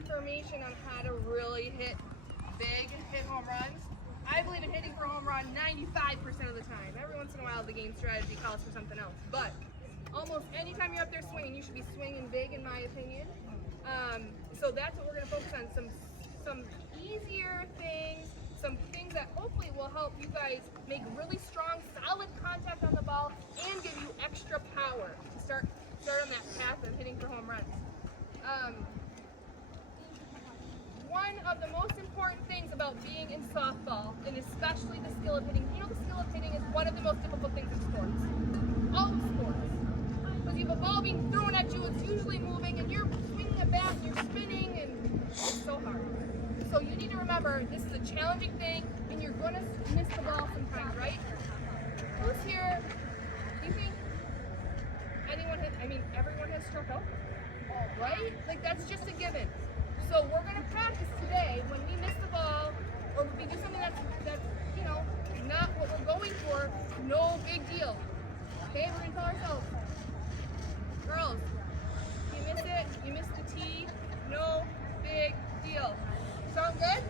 information on how to really hit big, hit home runs. I believe in hitting for a home run 95% of the time. Every once in a while the game strategy calls for something else. But almost anytime you're up there swinging, you should be swinging big in my opinion. So that's what we're going to focus on, some easier things, some things that hopefully will help you guys make really strong, solid contact on the ball and give you extra power to start on that path of hitting for home runs. One of the most important things about being in softball, and especially the skill of hitting, the skill of hitting is one of the most difficult things in sports. All sports. Because you have a ball being thrown at you, it's usually moving, and you're swinging a bat, and you're spinning, and it's so hard. So you need to remember, this is a challenging thing, and you're going to miss the ball sometimes, right? Who's here? Do you think everyone has struck out? Right? Like, that's just a given. So we're going to practice today when we miss the ball, or if we do something that's not what we're going for, no big deal. Okay, we're going to tell ourselves, girls, you miss it, you missed the tee, no big deal. Sound good?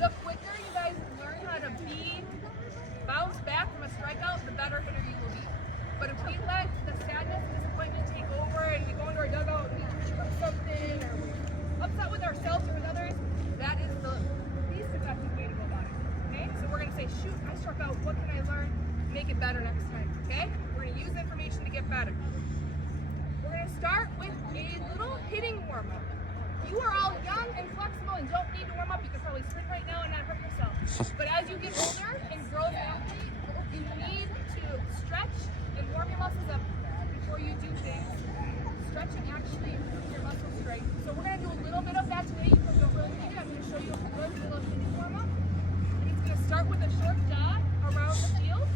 The quicker you guys learn how to bounce back from a strikeout, the better hitter you will be. But if we let the sadness and disappointment take over and we go into our dugout and we shoot something or we're upset with ourselves or with others, that is the least effective way to go about it. Okay? So we're going to say, shoot, I struck out. What can I learn? Make it better next time. Okay? We're going to use the information to get better. We're going to start with a little hitting warm-up. You are all young and flexible and don't need to warm up. You can probably sprint right now and not hurt yourself. But as you get older and grow as an athlete, you need to stretch and warm your muscles up before you do things. Stretching actually improves your muscle strength. So we're going to do a little bit of that today. You don't really need it. I'm going to show you a good little hitting warm up. And it's going to start with a short jog around the field.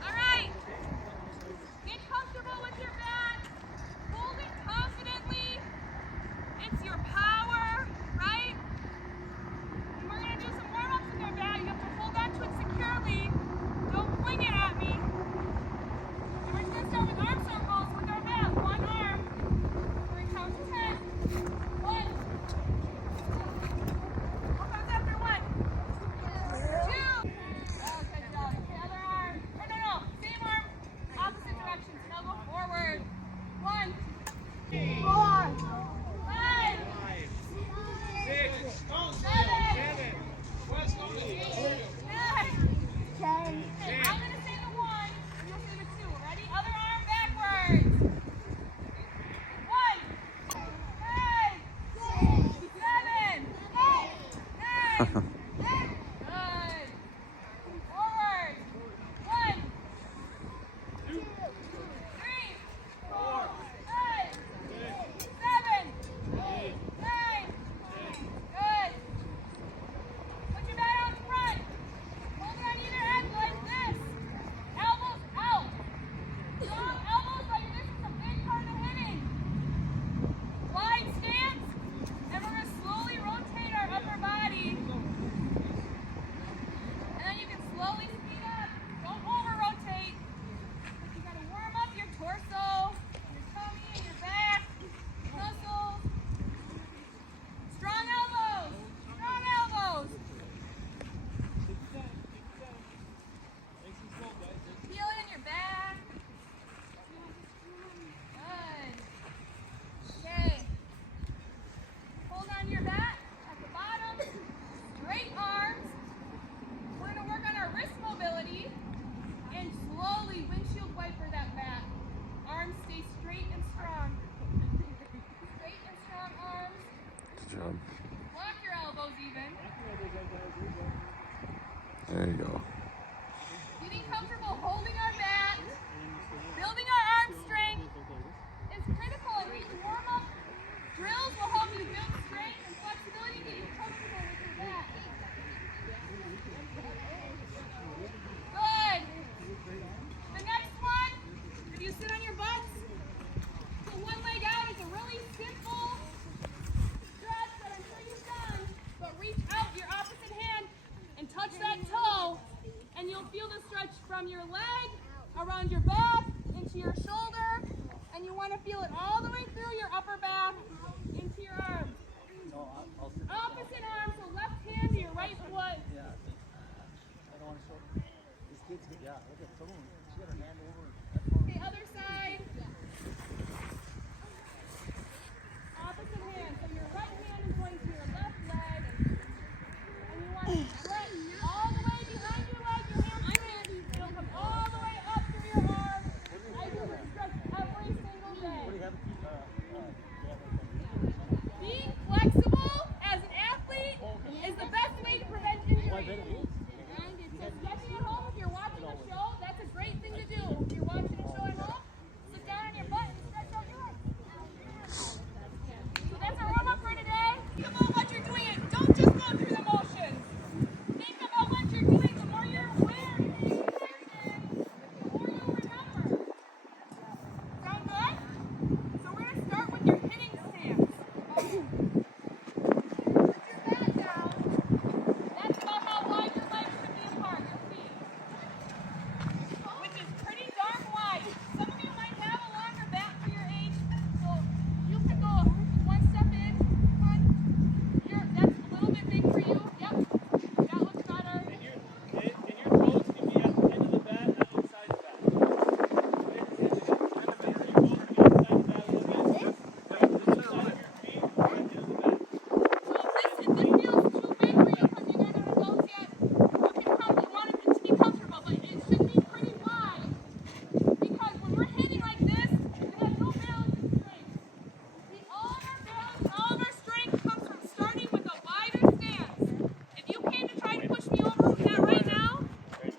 All right. Get comfortable with your bat. Hold it confidently. It's your power, right? And we're going to do some warm-ups with our bat. You have to hold on to it securely. Don't fling it at me. And we're just going to start with arm circles with our bat. One arm. We're going to count to 10. 1. What comes after 1? 2. Oh, good job. Okay, other arm. No. Same arm. Opposite directions. Now go forward. 1. 4. 5. 6. 7. 9. 10. Okay, I'm going to say the 1, and you'll say the 2. Ready? Other arm backwards. 1. 5. 7. 8. 9. Good. Forward. 1. 2. 3. 4. 5. 7. 8. 9. Good. Put your bat out front. Hold it on either end like this. Elbows out. Strong elbows like this is a big part of hitting. Wide stance. And we're going to slowly rotate our upper body. And then you can slowly speed up. Don't over-rotate. You got to warm up your torso, your tummy, and your back, muscles. Strong elbows. Strong elbows. Feel it in your back. Good. Okay. Hold on your bat at the bottom. Straight arms. We're going to work on our wrist mobility and slowly windshield wiper that bat. Arms stay straight and strong. Straight and strong arms. Good job. Lock your elbows even. There you go. Getting comfortable holding our bat, building our arm strength is critical, and these warm-up drills will help you build strength and flexibility, get you comfortable with your bat. Good. The next one, if you sit on your butts, put one leg out. It's a really simple stretch that I'm sure you've done, but reach out your opposite hand and touch that toe, and you'll feel the stretch from your leg, around your back, into your shoulder, and you want to feel it all the way through through your upper back into your arms. Opposite arm, so left hand to your right foot. Yeah, I don't want to show. This kid's good. Yeah, look at someone. She got her hand over. The other side. Opposite hand. So your right hand is going to your left leg. And you want to stretch all the way behind your leg, your hamstring. It'll come all the way up through your arm. I do this stretch every single day. What do you have? Being flexible as an athlete is the best way to prevent injury. So stretching at home, if you're watching a show, that's a great thing to do. If you're watching a show at home, sit down on your butt and stretch out your legs. So that's our warm-up for today. Think about what you're doing and don't just go through the motions. Think about what you're doing. The more you're aware and paying attention, the more you'll remember. Sound good? So we're going to start with your hitting stance. Put your bat down. That's about how wide your legs should be apart, your feet. Which is pretty darn wide. Some of you might have a longer bat for your age, so you can go one step in, one. That's a little bit big for you. Yep. That looks better. And your toes can be at the end of the bat, not inside the bat. Your toes can be inside the bat a little bit. The side of your feet at the end of the bat. So if this feels too big for you because you're not an adult yet, you want it to be comfortable, but it should be pretty wide. Because when we're hitting like this, we have no balance and strength. All of our balance, all of our strength comes from starting with a wider stance. If you came to try to push me over with that right now,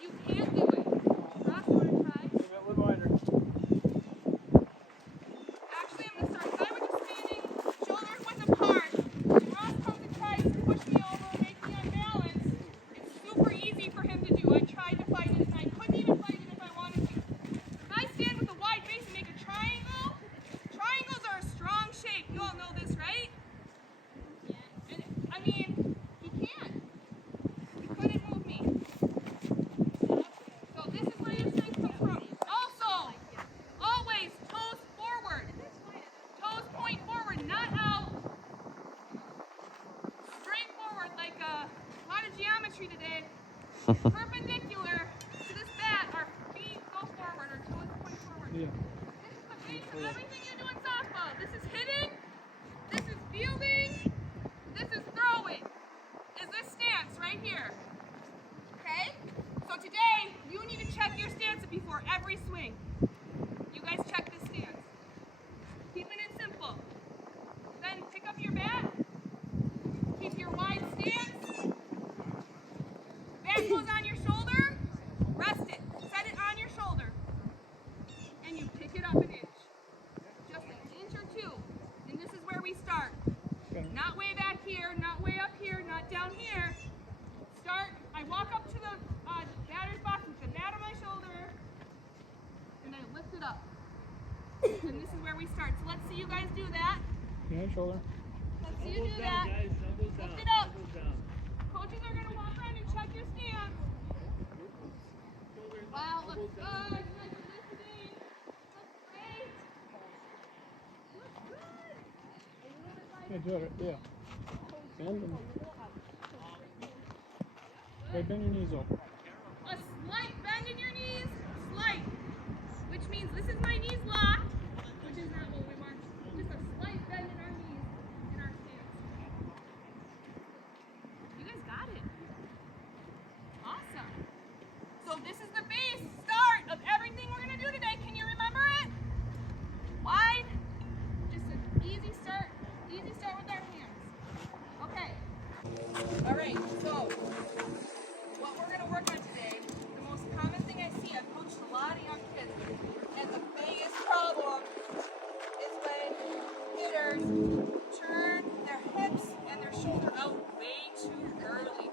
you can't do it. Ross, you want to try? A little wider. Actually, I'm going to start. I was just standing shoulders width apart. When Ross comes and tries to push me over and make me unbalanced, it's super easy for him to do. I tried to fight it, and I couldn't even fight it if I wanted to. If I stand with a wide base and make a triangle, triangles are a strong shape. You all know this, right? And, I mean, he can't. He couldn't move me. So this is where your strength comes from. Also, always toes forward. Toes point forward, not out. Straight forward like a lot of geometry today. Perpendicular to this bat, our feet go forward, our toes point forward. Yeah. This is the base of everything you do in softball. This is hitting, this is fielding, this is throwing. Is this stance right here. Okay? So today, you need to check your stance before every swing. You guys check this stance. Keeping it simple. Then pick up your bat. Keep your wide stance. Bat goes on your shoulder. Rest it. Set it on your shoulder. And you pick it up an inch. Just an inch or two. And this is where we start. Not way back here, not way up here, not down here. Start. I walk up to the batter's box with the bat on my shoulder. And I lift it up. And this is where we start. So let's see you guys do that. Yeah, shoulder. Let's see you do that. Lift it up. Coaches are going to walk around and check your stance. Wow, looks good. You guys are listening. Looks great. Looks good. A little bit lighter. Yeah, do it. Yeah. Bend them. Right, bend your knees over. A slight bend in your knees. Slight. Which means this is my knees locked, which is not what we want. Just a slight bend in our knees in our stance. You guys got it. Awesome. So this is the base start of everything we're going to do today. Can you remember it? Wide. Just an easy start. Easy start with our hands. Okay. All right. So what we're going to work on today, the most common thing I see, I've coached a lot of young kids, and the biggest problem is when hitters turn their hips and their shoulder out way too early.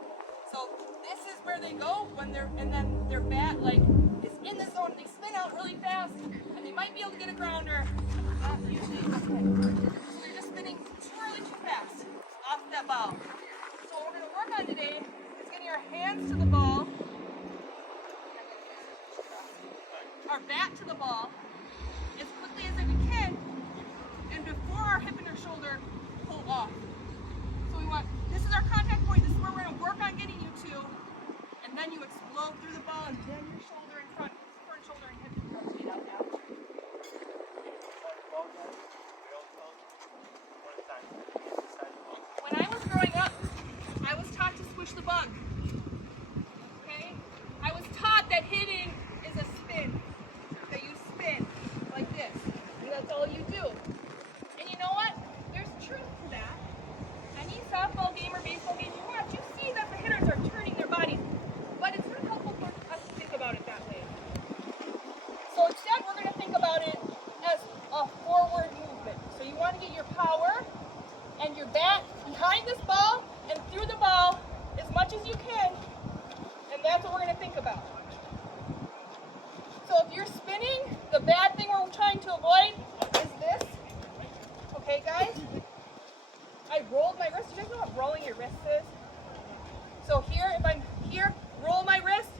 So this is where they go when and then their bat like is in the zone. They spin out really fast, and they might be able to get a grounder. Not usually okay. So they're just spinning too early, too fast off that ball. So what we're going to work on today is getting our hands to the ball, our bat to the ball as quickly as I can, and before about. So if you're spinning, the bad thing we're trying to avoid is this. Okay, guys? I rolled my wrist. You guys know what rolling your wrist is? So here, if I'm here, roll my wrist,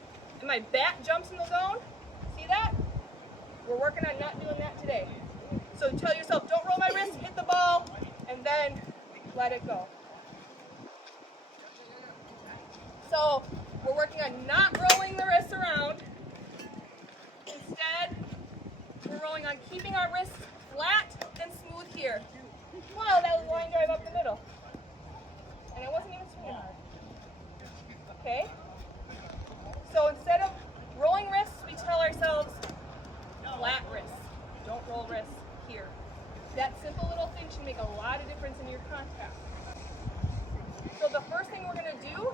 and my bat jumps in the zone. See that? We're working on not doing that today. So tell yourself, don't roll my wrist, hit the ball, and then let it go. So we're working on not rolling the wrists around. Instead, we're rolling on keeping our wrists flat and smooth here. Wow, that was a line drive up the middle. And I wasn't even swinging hard. Okay? So instead of rolling wrists, we tell ourselves flat wrists. Don't roll wrists here. That simple little thing should make a lot of difference in your contact. So the first thing we're going to do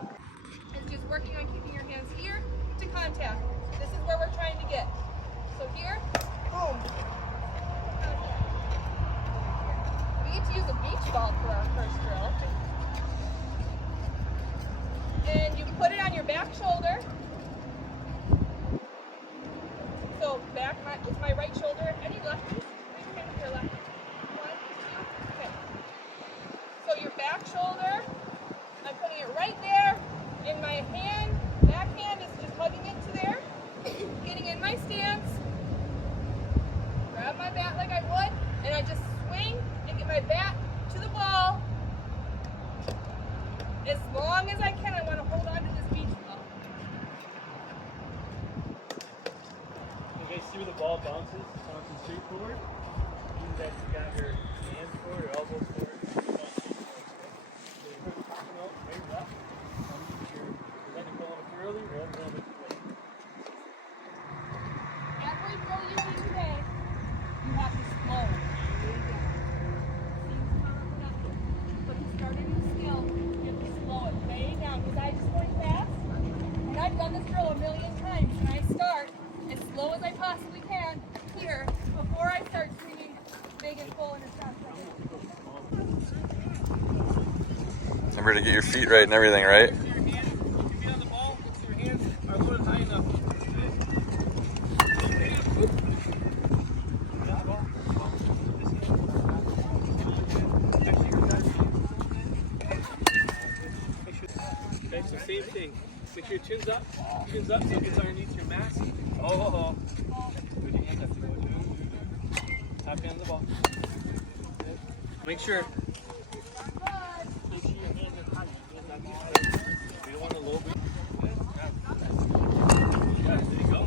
is just working on keeping your hands here to contact. This is where we're trying to get. So here, boom. We get to use a beach ball for our first drill. And you put it on your back shoulder. So back with my right shoulder. Any lefties? Raise your hand if you're lefty. 1, 2, okay. So your back shoulder, I'm putting it right there. In my hand, back hand is just hugging it to there. Getting in my stance. Grab my bat like I would, and I just swing and get my bat to the ball. As long as I can, I want to hold on to this beach ball. Okay, see where the ball bounces straight forward. Means that you got your hands forward, your elbows forward. Raise up. Let it go a little too early or a little bit too late. Every drill you do today, you have to slow way down. Seems counterproductive, but to start a new skill, you have to slow it way down. Because I just going fast, and I've done this drill a million times, and I start as slow as I possibly can here before I start swinging big and full in a shot. Remember to get your feet right and everything, right? Your hand, you get on the ball, your hands are a little high enough. Okay, so same thing. Make sure your chin's up so it gets underneath your mask. Oh. Put your hands up to go. Top hand on the ball. Make sure your hands are tight. You don't want to low breathe. There you go.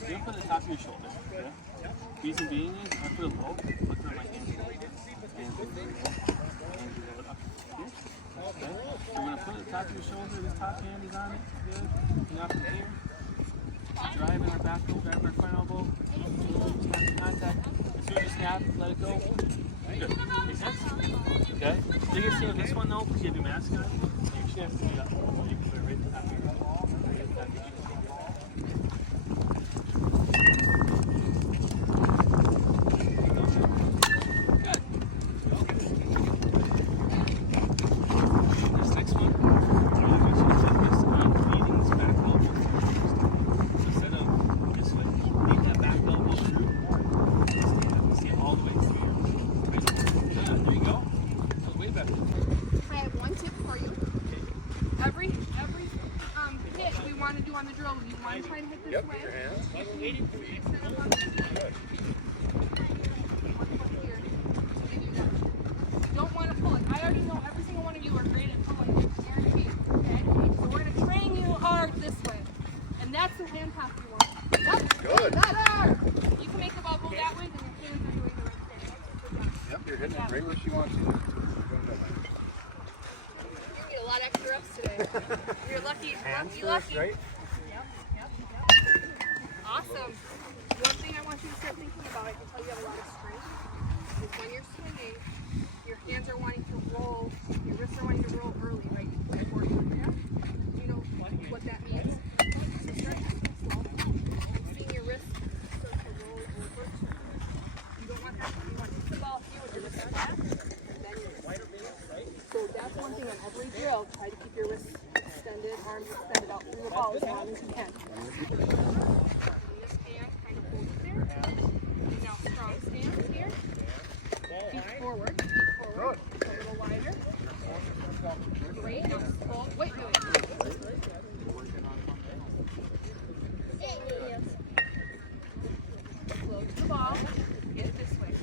You're going to put it on top of your shoulder. Yeah? Reason being is, I put it low, look at my hands. Hands go up. Here. Okay. You're going to put it on top of your shoulder, this top hand is on it. Good. And up here. Drive in our back elbow, grab our front elbow. Snap the contact. As soon as you snap, let it go. Good. Make sense? Okay. Biggest thing with this one though, because you have your mask on, you actually have to do that. You can put it right at the top of your head. Right at the top of your head. On the drill, you want to try to hit this way? Your hands. Set up on the You don't want to pull it. I already know every single one of you are great at pulling it. Guaranteed. Okay? So we're going to train you hard this way. And that's the hand pass you want. Yep. Good. You can make the ball go that way, then your hands are doing the right thing. Good job. Yep, you're hitting it right where she wants you to. You get a lot extra reps today. You're lucky. Lucky. Right? Awesome. One thing I want you to start thinking about, I can tell you have a lot of strength, is when you're swinging, your hands are wanting to roll, your wrists are wanting to roll early, right? Before you tap. You know what that means? So start slow. Seeing your wrists start to roll over. You don't want that to drill, try to keep your wrists extended, arms extended out through the ball as long as you can. This hand kind of holds it there. Now strong stance here. Feet forward, a little wider. Great, now slow, wait, slow to the ball, get it this way.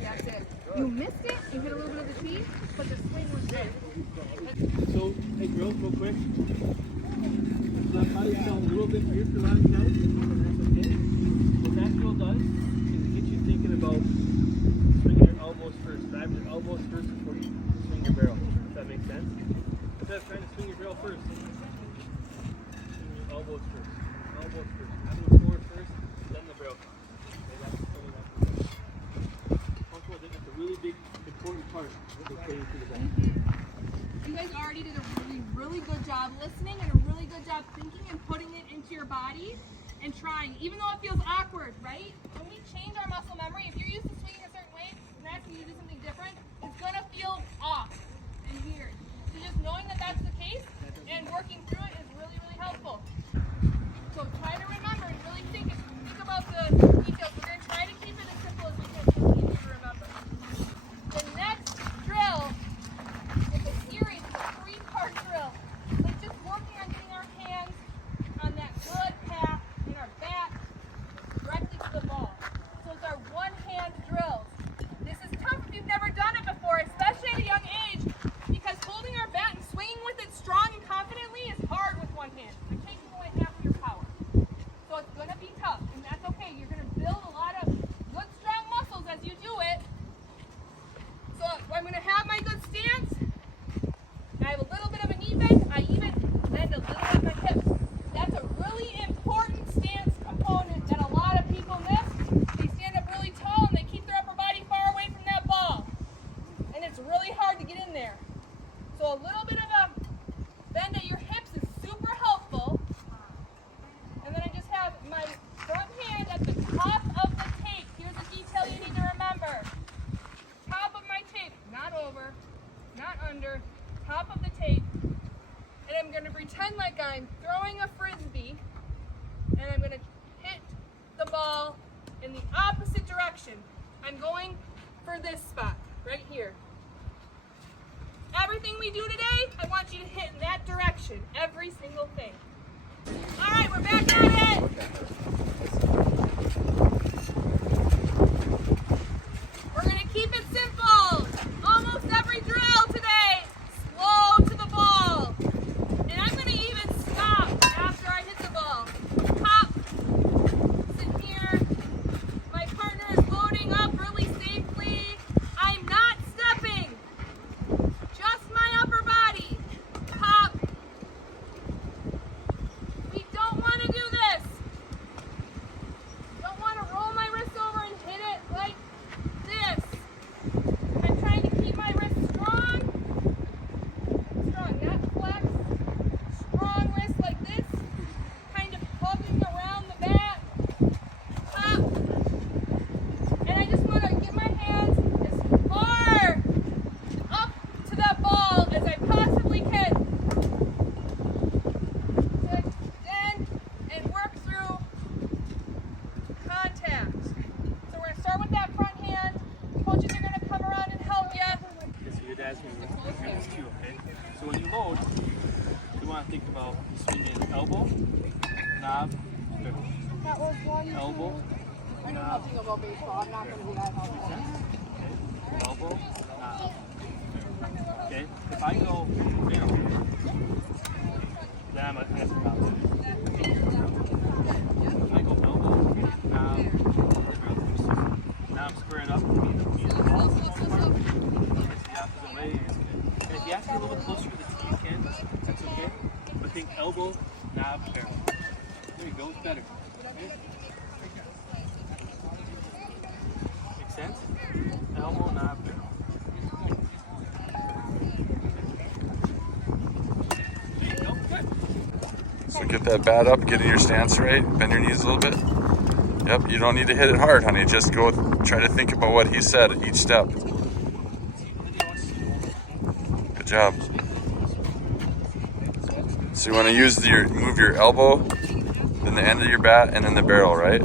That's it. You missed it, you hit a little bit of the tee, but the swing was good. So, hey girls, real quick. Left body fell a little bit here for a lot of guys. That's okay. What that drill does is get you thinking about swinging your elbows first. Grab your elbows first before you swing your barrel. Does that make sense? Instead of trying to swing your barrel first, swing your elbows first. Elbows first. Have them forward first, then the barrel comes. Okay, that's swinging that. Also, I think it's a really big, important part of playing through the back. You guys already did a really good job listening and a really good job thinking and putting it into your body and trying, even though it feels awkward, right? When we change our muscle memory, if you're used to swinging a certain way and asking you to do something different, it's gonna feel off and weird. So just knowing that that's the case and working through it is really, really helpful. So try to remember and really think about the details. We're gonna try to keep it as simple as we can so it's easy to remember. The next drill is a series of a 3-part drill. Like just working on getting our hands on that good path in our back directly to the ball. So it's our one-hand drills. This is tough if you've never done it before, especially at a young age, because holding our bat and swinging with it strong and confidently is hard with one hand. It takes away half of your power. So it's going to be tough, and that's okay. You're going to build a lot of good, strong muscles as you do it. So I'm going to have my good stance. I have a little bit of a knee bend. I even bend a little at my hips. That's a really important stance component that a lot of people miss. They stand up really tall and they keep their upper body far away from that ball. And it's really hard to get in there. So a little bit of a bend at your hips is super helpful. And then I just have my front hand at the top of the tape. Here's a detail you need to remember. Top of my tape, not over, not under, top of the tape. And I'm going to pretend like I'm throwing a frisbee, and I'm going to hit the ball in the opposite direction. I'm going for this spot, right here. Everything we do today, I want you to hit in that direction, every single thing. All right, we're back at it. We're going to keep it simple. Almost every drill today, slow to the ball. And I'm going to even stop after I hit the ball. Hop, sit here. My partner is loading up really safely. I'm not stepping. Just my upper body. Hop. We don't want to do this. Don't want to roll my wrist over and hit it like this. I'm trying to keep my wrist strong. Strong, not flex. Strong wrist like this. Kind of hugging around the bat. Pop. And I just want to get my hands as far up to that ball as I possibly can. To extend and work through contact. So we're going to start with that front hand. Coaches are going to come around and help you. Okay, so your dad's going to ask you, okay? So when you load, you want to think about swinging elbow, knob, barrel. That was one. Elbow, I know nothing about baseball. I'm not going to be that helpful. elbow, knob. Okay? If I go barrel, then I'm going to ask about it. If I go elbow, knob, barrel. Now I'm squaring up. The opposite way is good. And if you have to be a little bit closer to the tee, you can. That's okay. But think elbow, knob, barrel. There you go. It's better. Okay? Make sense? Elbow, knob, barrel. There you go. Good. So get that bat up, get in your stance right, bend your knees a little bit. Yep, you don't need to hit it hard, honey. Just go try to think about what he said at each step. job. So you want to move your elbow, then the end of your bat, and then the barrel, right?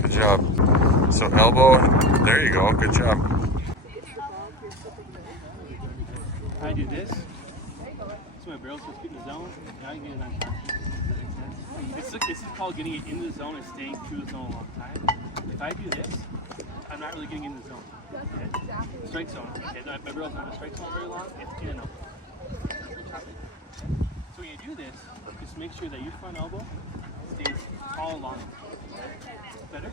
Good job. So elbow, there you go. Good job. I do this, so my barrel's supposed to get in the zone. Now you get it on top. This is called getting it into the zone and staying through the zone a long time. If I do this, I'm not really getting in the zone. Okay? Strike zone. Okay, my barrel's not in the strike zone very long. It's in and out. So when you do this, just make sure that your front elbow stays all along. Better?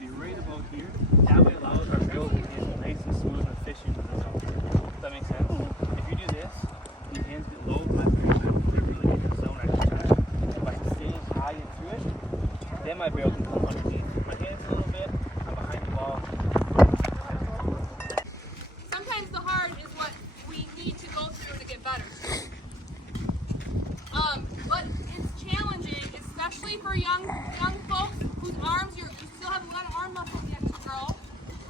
Be right about here. That way allows our barrel to be nice and smooth and efficient with the zone. Does that make sense? If you do this, your hands get low, my barrel they're really in the zone every time. If I stay high and through it, then my barrel can come underneath. My hands a little bit, I'm behind the ball. Sometimes the hard is what we need to go through to get better. But it's challenging, especially for young folks whose arms you still have a lot of arm muscles yet to grow.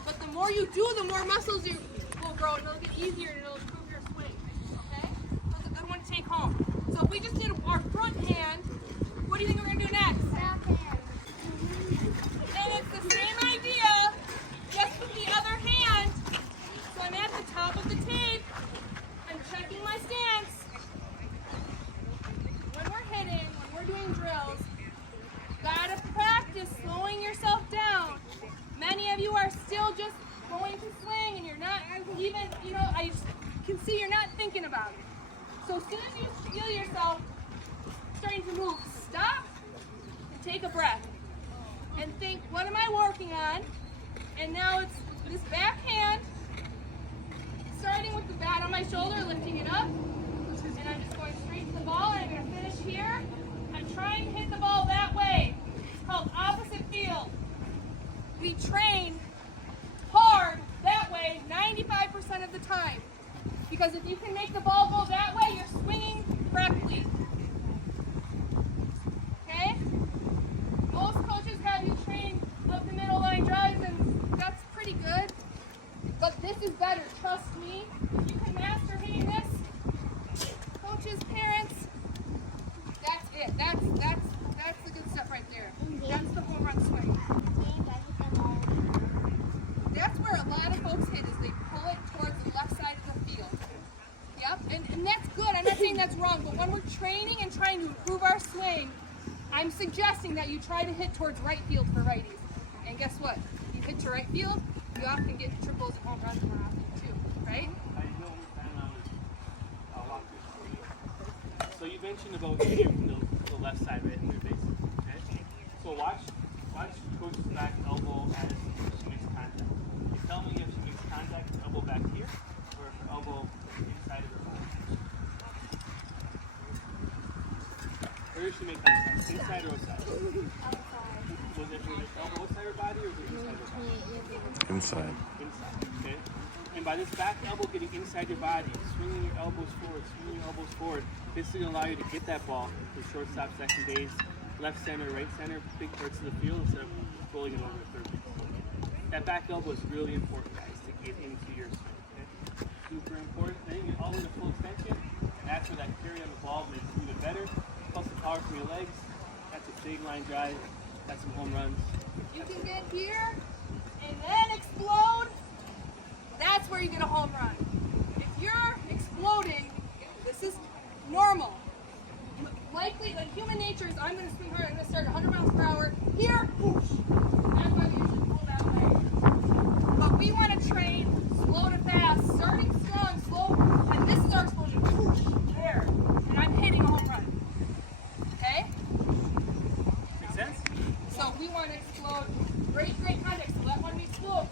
But the more you do, the more muscles you will grow, and it'll get easier and it'll improve your swing. Okay? That's a good one to take home. So if we just did our front hand, what do you think we're gonna do next? Back hand. And it's the same idea, just with the other hand. So I'm at the top of the tape. I'm checking my stance. When we're hitting, when we're doing drills, gotta practice slowing yourself down. Many of you are still just going to swing and you're not even, I can see you're not thinking about it. So as soon as you feel yourself starting to move, stop and take a breath and think, what am I working on? And now it's this back hand, starting with the bat on my shoulder, lifting it up, and I'm just going straight to the ball, and I'm going to finish here. I'm trying to hit the ball that way. It's called opposite field. We train hard that way 95% of the time. Because if you can make the ball go that way, you're swinging correctly. Okay? Most coaches have you train up the middle line drives, and that's pretty good. But this is better, trust me. If you can master hitting this, coaches, parents, that's it. That's the good stuff right there. That's the home run swing. That's where a lot of folks hit, is they pull it towards the left side of the field. Yep, and that's good. I'm not saying that's wrong, but when we're training and trying to improve our swing, I'm suggesting that you try to hit towards right field for righties. And guess what? You hit to right field, you often get triples and home runs more often too, right? So you mentioned about hitting the left side right in your base. Okay? So watch Coach's back elbow as she makes contact. You tell me if she makes contact with her elbow back here or if her elbow inside of her body. Where does she make contact? Inside or outside? Was it elbow outside her body or was it inside her body? Inside. Inside, okay? And by this back elbow getting inside your body, swinging your elbows forward, this is going to allow you to get that ball to shortstop, second base, left center, right center, big parts of the field instead of rolling it over to third base. That back elbow is really important, guys, to get into your swing. Okay? Super important. Then you get all the way to full extension, and that's where that carry on the ball makes it even better. Plus the power from your legs. That's a big line drive. That's some home runs. You can get here and then explode. That's where you get a home run. If you're exploding, this is normal. Likely, like human nature is, I'm going to swing hard, I'm going to start 100 miles per hour. Here, whoosh. That's why we usually pull that way. But we want to train slow to fast, starting strong, slow, and this is our explosion. Whoosh, there. And I'm hitting a home run. Okay? Make sense? So we want to explode. Great contact. So that one we slow.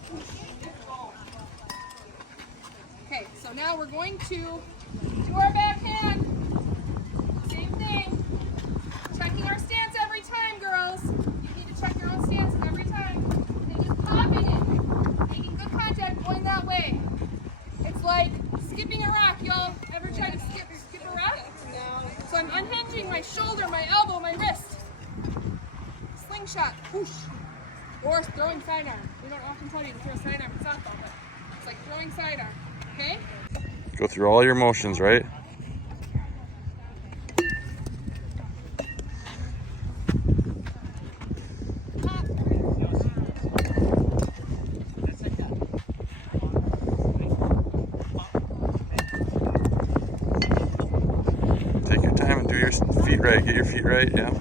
Okay, so now we're going to do our backhand. Same thing. Checking our stance every slingshot, whoosh, or throwing sidearm. We don't often tell you to throw sidearm in softball, but it's like throwing sidearm, okay? Go through all your motions, right? Take your time and do your feet right. Get your feet right, yeah.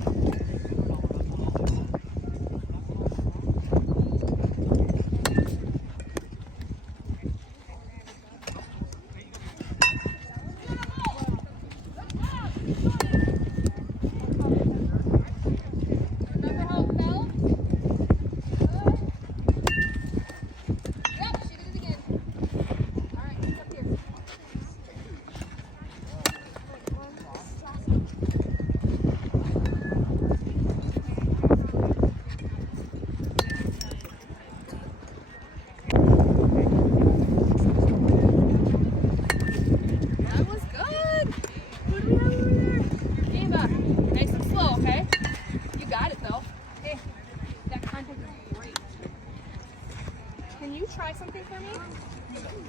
Remember how it felt? Yep, she did it again. All right, he's up here. That was good. What do we have over there? Ava, nice and slow, okay? You got it though. Hey, that contact is great. Can you try something for me?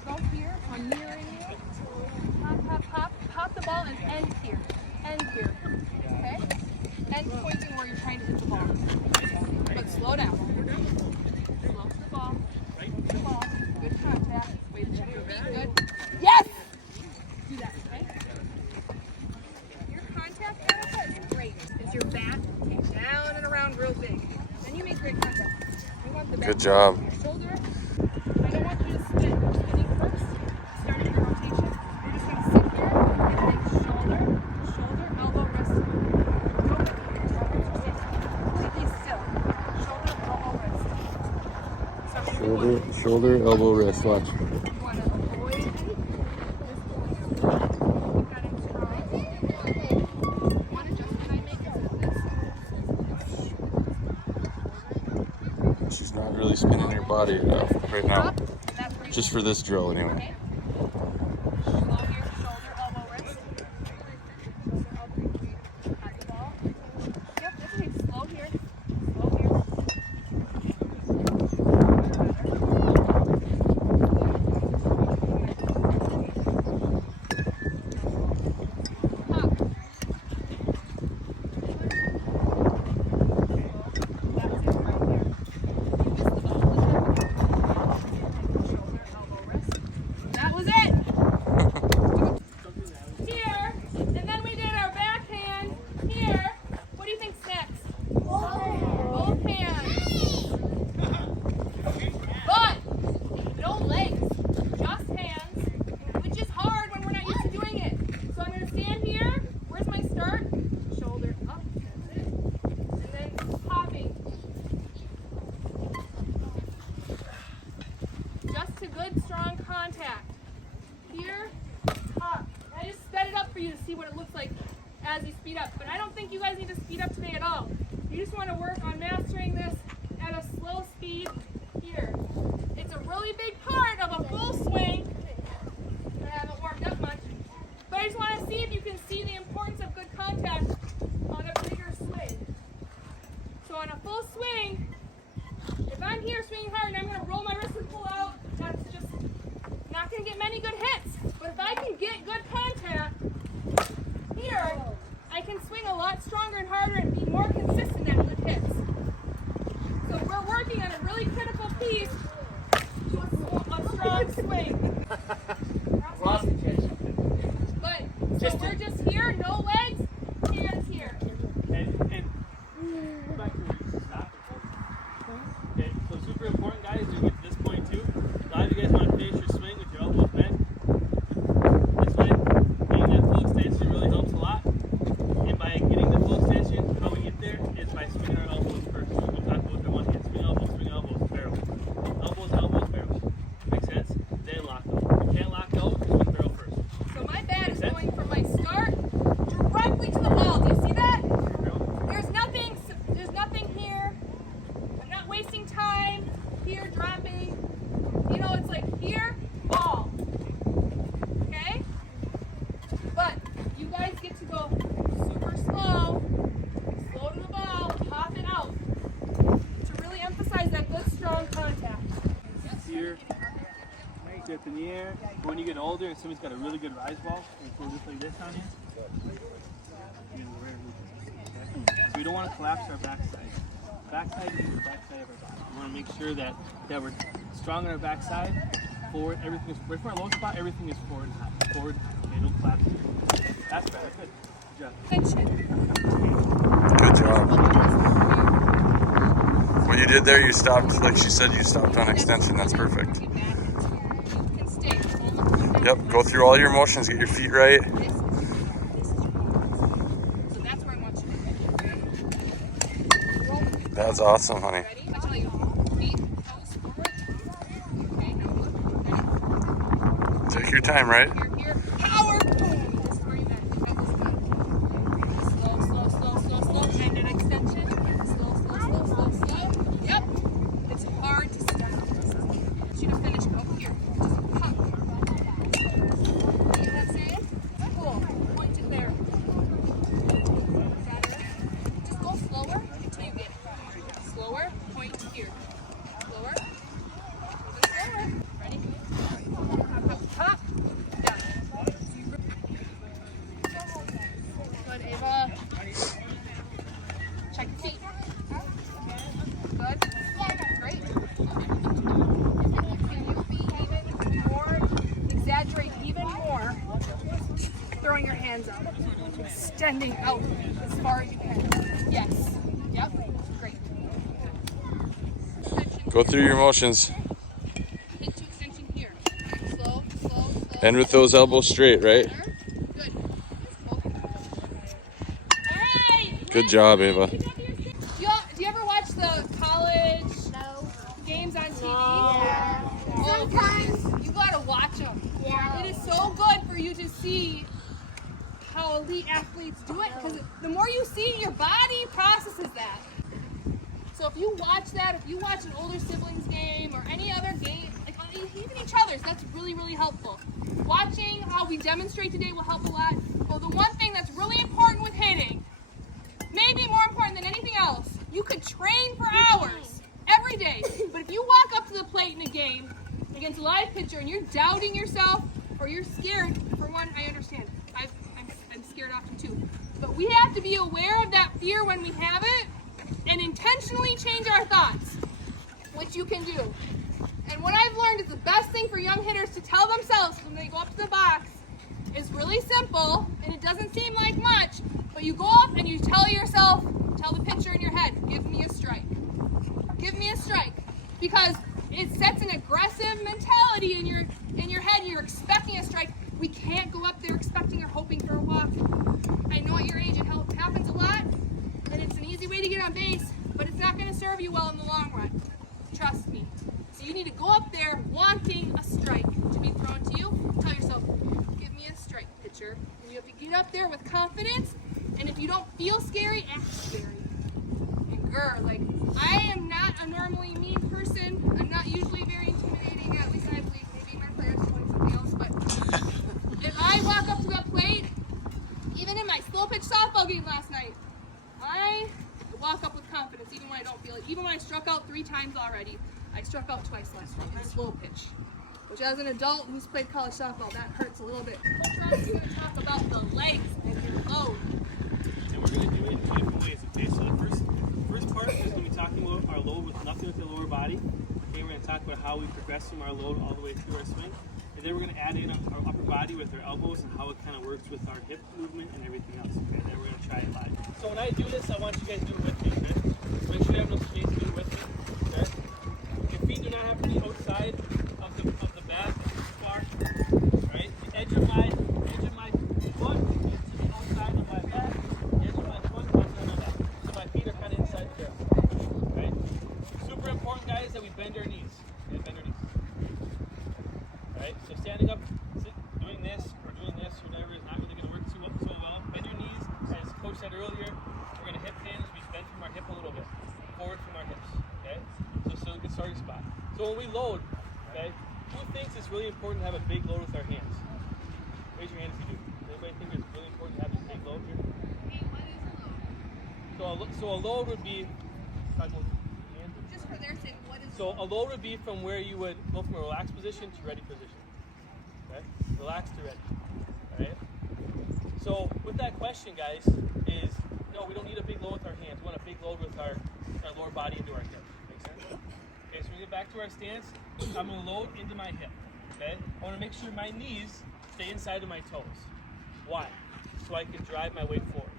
Go here, I'm mirroring you. Pop, pop, pop, pop the ball and end here. End here. Okay? End pointing where you're trying to hit the ball. But slow down. Slow to the ball. Right to the ball. Good contact. Way to check your feet. Good. Yes! Do that, okay? Your contact area is great. Is your back down and around real big. Then you make great contact. We want the back Good job. your shoulder. I don't want you to spin. You're spinning first. Starting your rotation. We're just going to sit here and think shoulder, shoulder, elbow, wrist. Nope. Completely still. Shoulder, elbow, wrist. So Shoulder, elbow, wrist. Watch. you want to avoid this going. Keep that in strong. One adjustment I make is this. She's not really spinning her body right now. Up, and that's where you Just for this drill, anyway. okay? Slow here, shoulder, elbow, wrist. Got the ball. Yep, that's okay. Slow here. Slow here. Pop. That's it right there. You missed the ball. Shoulder, elbow, wrist. That was it. Here, and then we did our backhand. Here. What do you think's next? Both hands. But no legs, just hands, which is hard when we're not used to doing it. So I'm gonna stand here. Where's my start? Shoulder up. That's it. And then popping. Just to good, strong contact. Here, pop. I just sped it up for you to see what it looks like as you speed up. But I don't think you guys need to speed up today at all. You just want to work on mastering this at a slow speed here. It's a really big part of a full swing. I haven't warmed up much. But I just want to see if you can see the importance of good contact on a bigger swing. So on a full swing, if I'm here swinging hard and I'm going to roll my wrist and pull out, that's just not going to get many good hits. But if I can get good contact here, I can swing a lot stronger and harder and be more consistent at good hits. So we're working on a really critical piece to a strong swing. Lost the catch. But so we're just here, no legs, hands here. And go back to where you stopped. Okay, so super important, guys, you get to this point too. A lot of you guys want to finish your swing with your elbows bent. This way, getting that full extension really helps a lot. And by getting the full extension, lift it up in the air. But when you get older and somebody's got a really good rise ball, and go just like this on you, you're in the rare lupus. Okay? So we don't want to collapse our backside. Backside is the backside of our body. We want to make sure that we're strong on our backside, forward, everything is, right from our low spot, everything is forward and high. Forward, okay, don't collapse. That's better, good. Good job. Good job. What you did there, you stopped, like she said, you stopped on extension. That's perfect. Yep, go through all your motions, get your feet right. So that's where I want you to be. That's awesome, honey. Ready? I tell you, feet, toes forward. Okay, now look. Take your time, right? Here, power. Boom. This is where you bend. Like this good. Slow. And an extension. Slow. Yep. It's hard to stop. I want you to finish up here. Just pump. You know what I'm saying? Cool. Point it there. Got it? Just go slower until you get it. Slower. Point here. Slower. Slower. Ready? Hop. Done. Good, Ava. Check your feet. Good. Great. Can you be even more, exaggerate even more, throwing your hands up, extending out as far as you can. Yes. Yep. Great. Go through your motions. Hit to extension here. Slow. And with those elbows straight, right? Good. Alright! Good job, Ava. Do you ever watch the college games on TV? Yeah. Oh, Sometimes. you gotta watch them. Yeah. It is so good for you to see how elite athletes do it, because the more you see, your body processes that. So if you watch that, if you watch an older siblings game or any other game, like even each other's, that's really, really helpful. Watching how we demonstrate today will help a lot. Well, the one thing that's really important with hitting, maybe more important than anything else, you could train for hours every day, but if you walk up to the plate in a game against a live pitcher and you're doubting yourself or you're scared, for one, I understand. I'm scared often too. But we have to be aware of that fear when we have it and intentionally change our thoughts, which you can do. And what I've learned is the best thing for young hitters to tell themselves when they go up to the box is really simple, and it doesn't seem like much, but you go up and you tell yourself, tell the pitcher in your head, give me a strike. Give me a strike. Because it sets an aggressive mentality in your head. You're expecting a strike. We can't go up there expecting or hoping for a walk. I know at your age it happens a lot, and it's an easy way to get on base, but it's not going to serve you well in the long run. Trust me. So you need to go up there wanting a strike to be thrown to you. Tell yourself, give me a strike, pitcher. And you have to get up there with confidence, and if you don't feel scary, act scary. And like, I am not a normally mean person. I'm not usually very intimidating, at least I believe. Maybe my players are doing something else, but if I walk up to that plate, even in my slow pitch softball game last night, I walk up with confidence even when I don't feel it. Even when I struck out 3 times already. I struck out twice last night in slow pitch, which as an adult who's played college softball, that hurts a little bit. Coach Ross is going to talk about the legs and your load. And we're going to do it in 2 different ways, okay? So the first part is going to be talking about our load with nothing with the lower body. Okay, we're going to talk about how we progress from our load all the way through our swing. And then we're going to add in our upper body with our elbows and how it kind of works with our hip movement and everything else. Okay, then we're going to try it live. So when I do this, I want you guys to do it with me, okay? Make sure you have enough space to do it with me, okay? Your feet do not have to be outside of the bat far, right? The edge of my foot needs to be outside of my bat. The edge of my foot outside of that. So my feet are kind of inside the barrel, right? Super important, guys, that we bend our knees. Okay, bend our knees. Right? So standing up, doing this or whatever is not really going to work so well. Bend your knees, as Coach said earlier. We're going to hip hinge. We bend from our hip a little bit, forward from our hips. Okay, so a good starting spot. So when we load, okay, who thinks it's really important to have a big load with our hands? Raise your hand if you do. Does anybody think it's really important to have this big load here? Hey, what is a load? So a load would be. Talk about hands. just for their sake, what is So a load would be from where you would go from a relaxed position to ready position. Okay? Relaxed to ready. Alright? So with that question, guys, is no, we don't need a big load with our hands. We want a big load with our lower body into our hip. Make sense? Okay, so we get back to our stance. I'm going to load into my hip. Okay? I want to make sure my knees stay inside of my toes. Why? So I can drive my weight forward.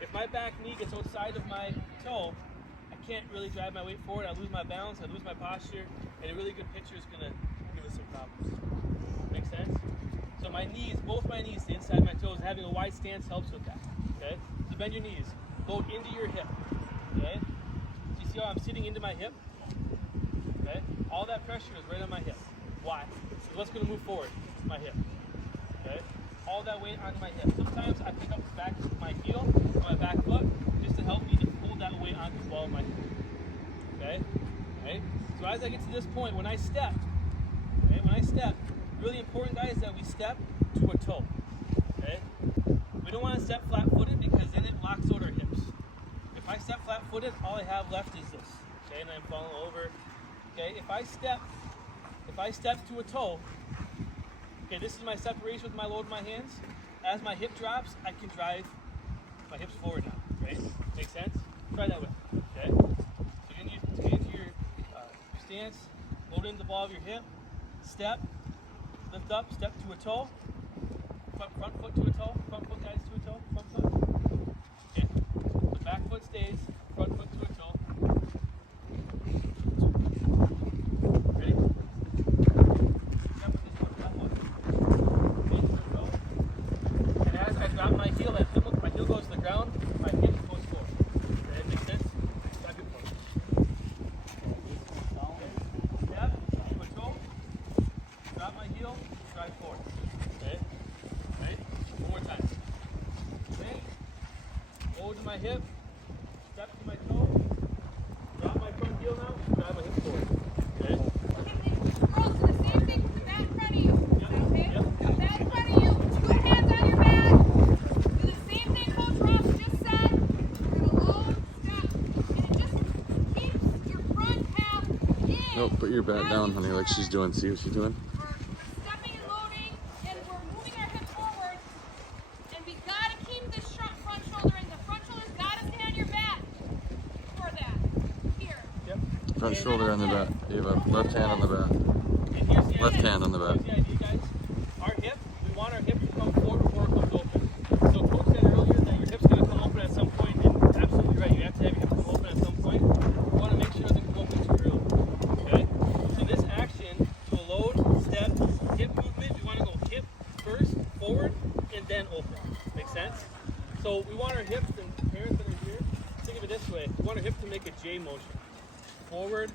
If my back knee gets outside of my toe, I can't really drive my weight forward. I lose my balance, I lose my posture, and a really good picture is going to give us some problems. Make sense? So my knees, both my knees stay inside my toes. Having a wide stance helps with that. Okay? So bend your knees. Load into your hip. Okay? So you see how I'm sitting into my hip? Okay? All that pressure is right on my hip. Why? Because what's going to move forward? It's my hip. Okay? All that weight onto my hip. Sometimes I pick up the back of my heel, my back foot, just to help me to hold that weight onto the ball of my hip. Okay? Right? So as I get to this point, when I step, okay, really important, guys, that we step to a toe. Okay? We don't want to step flat-footed because then it blocks out our hips. If I step flat-footed, all I have left is this. Okay, and I'm falling over. Okay, if I step to a toe, okay, this is my separation with my load in my hands. As my hip drops, I can drive my hips forward now, right? Make sense? Try that way, okay? So to get into your stance, load in the ball of your hip, step, lift up, step to a toe, front foot to a toe, front foot guys to a toe, front foot. Okay, the back foot stays, front foot to a toe. Ready? Step with this foot, that one. Okay, to a toe. And as I drop my heel, my heel goes to the ground, my hip goes forward. Does that make sense? Drop your foot. Step to a toe, drop my heel, drive forward. Okay? Right? One more time. Okay? Hold to my hip, step to my toe, drop my front heel now, drive my hip forward. Okay? Girls, do the same thing with the mat in front of you. Yep. Okay? Yep. The mat in front of you, 2 hands on your back. Do the same thing Coach Ross just said. We're gonna load, step, and it just keeps your front half in. No, put your bat down, honey, like she's doing. See what she's doing? We're stepping and loading, and we're moving our hips forward. And we gotta keep this front shoulder in. The front shoulder's gotta stay on your back for that. Here. Yep. Front shoulder on the bat. Ava, left hand on the bat. And here's the Left idea. hand on the bat. Here's the idea, guys. Our hip, we want our hip to come forward before it comes open. So Coach said earlier that your hip's going to come open at some point, and absolutely right. You have to have your hip come open at some point. You want to make sure it doesn't come open too early. Okay? So this action, to a load, step, hip movement, we want to go hip first, forward, and then open. Make sense? So we want our hips, and parents that are here, think of it this way. We want our hip to make a J motion. Forward,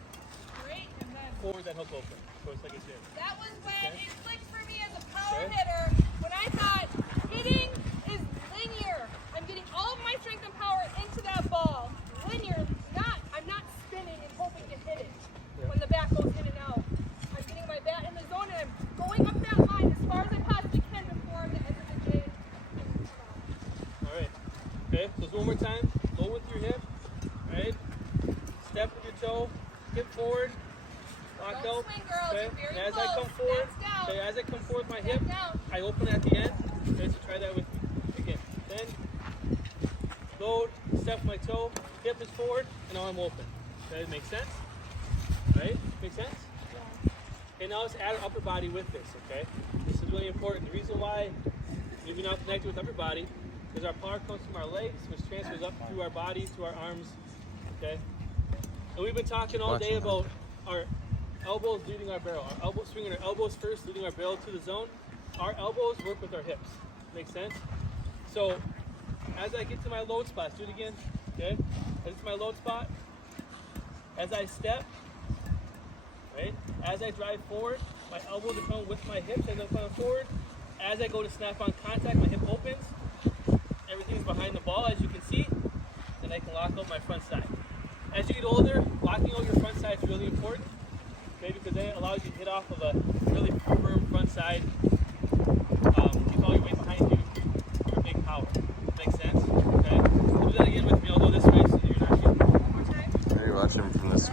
Great, and then forward, that hook open. So it's like a J. that was when Okay. it clicked for me as a power Okay. hitter. When I thought hitting is linear. I'm getting all of my strength and power into that ball. Linear, I'm not spinning and hoping to hit it. Yeah. When the bat goes in and out. I'm getting my bat in the zone and I'm going up that line as far as I possibly can before I'm the end of the J. Alright. Okay, so one more time. Low with your hip. Alright. Step with your toe. Hip forward. Lock Don't out. swing, girls. Okay. You're very And as I close. come forward, Stance down. okay, as I come forward with my hip, Step down. I open at the end. Okay, so try that with me. Again. Then load, step my toe, hip is forward, and now I'm open. Does that make sense? Right? Make sense? Okay, now let's add our upper body with this, okay? This is really important. The reason why maybe not connected with upper body is our power comes from our legs, which transfers up through our body to our arms, okay? And we've been talking all day about our elbows leading our barrel. Our elbows, swinging our elbows first, leading our barrel to the zone. Our elbows work with our hips. Make sense? So, as I get to my load spot, do it again, okay? As I get to my load spot, as I step, right? As I drive forward, my elbows are coming with my hips as I'm coming forward. As I go to snap on contact, my hip opens. Everything's behind the ball, as you can see. And I can lock out my front side. As you get older, locking out your front side is really important. Okay, because then it allows you to hit off of a really firm front side. Keep all your weight behind you for big power. Makes sense? Okay? Do that again with me. I'll go this way so you're not here. One more time. Maybe watch him from this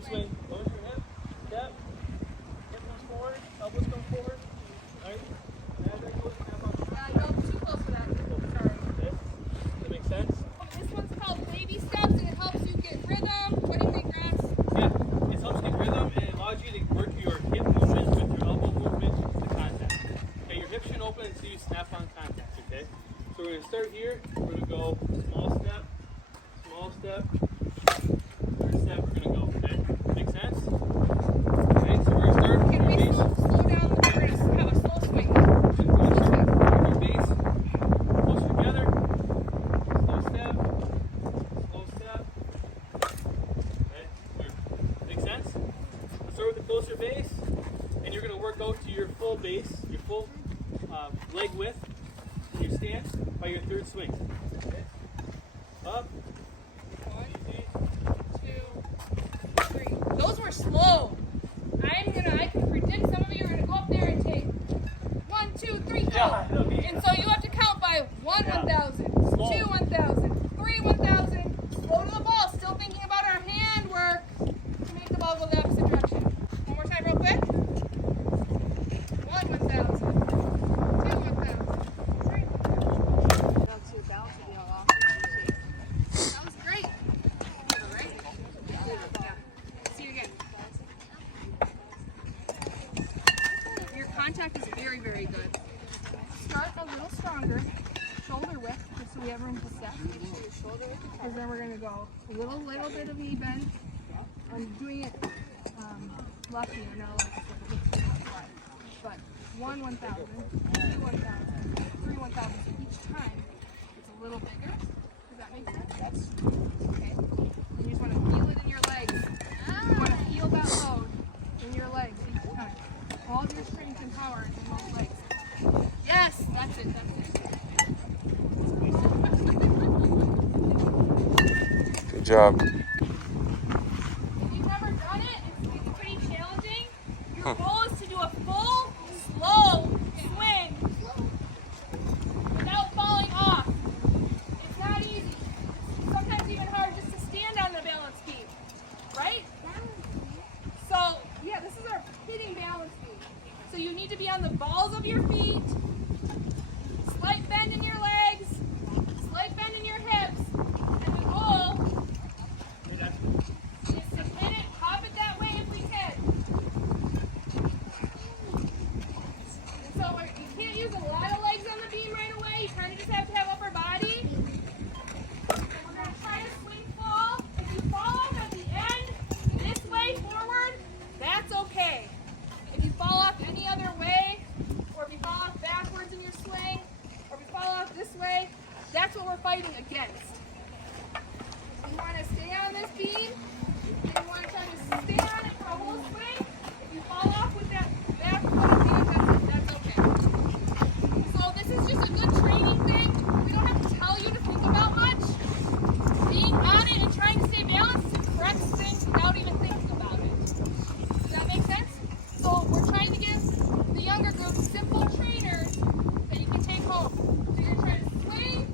Don't swing. Lower your hip. Step. Hip goes forward. Elbows come forward. Alright? As I go, snap on. No, too close for that. Sorry. Okay. Does that make sense? This one's called baby steps, and it helps you get rhythm. What do you think, Rex? Yeah. It helps get rhythm and it allows you to work your hip movement with your elbow movement to contact. Okay, your hips should open until you snap on contact, okay? So we're going to start here. We're going to go small step, third step, we're going to go, okay? Make sense? Okay, so we're going to start Can with we your base. slow down? We're going to have a slow swing. Your base, closer together, slow step, okay? Make sense? Let's start with the closer base, and you're going to work out to your full base, your full leg width, in your stance by your third swing. Okay? Up. 1, 2, 3. Those were slow. I can predict some of you are gonna go up there and take 1, 2, 3, go. Yeah, it'll be- And so you have to count by 1, Yeah. 1,000, Slow. 2, 1,000, 3, 1,000. Slow to the ball. Still thinking about our hand work to make the ball go the opposite direction. One more time, real quick. 1, 1,000, 2, 1,000, 3. That was great. Right? Yeah. See you again. Your contact is very, very good. Start a little stronger. Shoulder width, just so we have room to step. Because then we're going to go a little bit of knee bend. I'm doing it lefty, I know it's but 1, 1,000, 2, 1,000, 3, 1,000. So each time it's a little bigger. Does that make sense? That's okay. And you just want to feel it in your legs. You want to feel that load in your legs each time. All of your strength and power is in those legs. Yes, that's it. Good job. If you've never done it, it's pretty challenging. Your goal is to do a full, slow swing without falling off. It's not easy. It's sometimes even hard just to stand on the balance beam, right? So, yeah, this is our hitting balance beam. So you need to be on the balls of your feet, slight bend in your legs, slight bend in your hips, and the goal is to hit it, pop it that way if we can. And so you can't use a lot of legs on the beam right away. You kind of just have to have upper body. And we're going to try to swing fall. If you fall off at the end, this way forward, that's okay. If you fall off any other way, or if you fall off backwards in your swing, or if you fall off this way, that's what we're fighting against. You want to stay on this beam, and you want to try to stay on it for a whole swing. If you fall off with that back foot beam, that's okay. So this is just a good training thing. We don't have to tell you to think about much. Being on it and trying to stay balanced is the correct thing without even thinking about it. Does that make sense? So we're trying to give the younger group simple trainers that you can take home. So you're trying to swing,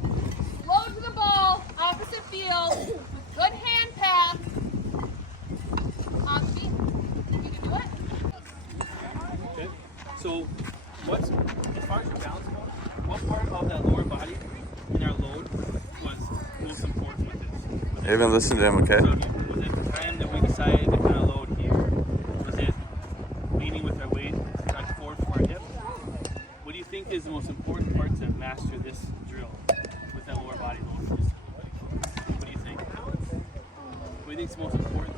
slow to the ball, opposite field, with good hand path on the beam. You can do it. Okay. So, as far as your balance goes, what part of that lower body in our load was most important with this? I haven't listened to him, okay? So, was it the time that we decided to kind of load here? Was it leaning with our weight back forward from our hip? What do you think is the most important part to master this drill with that lower body load? What do you think? What do you think is the most important